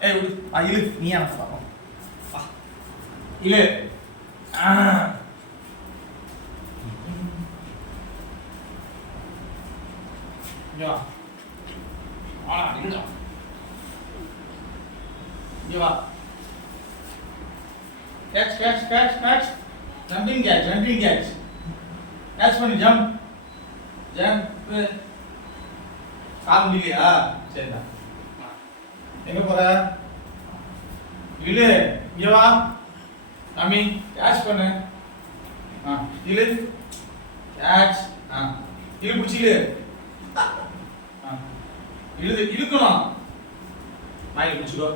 ஏய் விடு இழு நீ எனக்கு வா இழு இங்க வா வாடா இங்க இங்க வா catch jumping catch catch பண்ணி jump கால் முடியலையா சரிடா எங்க போற இழு இங்க வா அம்மி கேட்ச் பண்ணு இழு கேட்ச் இழு பிடிச்சிடு இழுக்கணும் வாயில பிடிச்சிக்கோ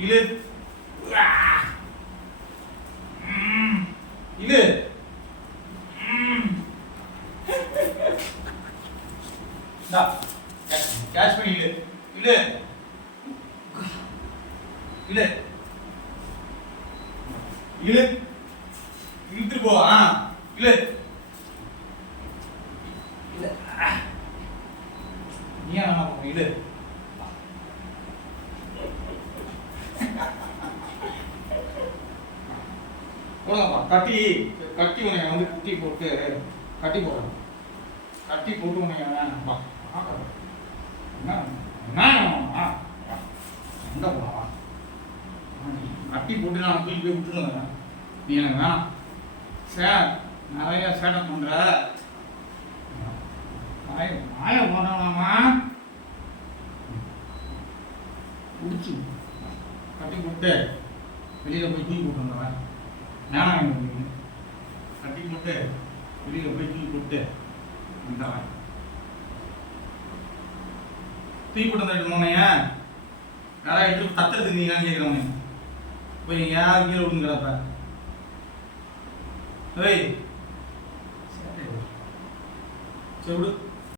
இழு இழு கேட்ச் பண்ணி இழு இழு இழு இழு இழுத்துட்டு போ இழு இழு நீ என்ன இழு கட்டி உன்னை வந்து கட்டி போட்டு கட்டி போடுறேன் கட்டி போட்டு உன்னை எங்க போவா கட்டி போட்டு நான் தூக்கி போய் விட்டுருங்க நீ எனக்கு வேணாம் சார் நிறைய சேட்டை பண்ற மாய போனாமா பிடிச்சி கட்டி போட்டு வெளியில போய் தூக்கி போட்டுருந்தவன் வேணாம் கட்டி போட்டு வெளியில போய் தூக்கி போட்டு வந்தவன் தூக்கி போட்டு வந்துட்டு யாராவது எடுத்து தத்துறதுக்கு நீங்களான்னு கேட்குறவங்க போய் யார் கீழே விடுங்கிறப்ப ஏய் சரி விடு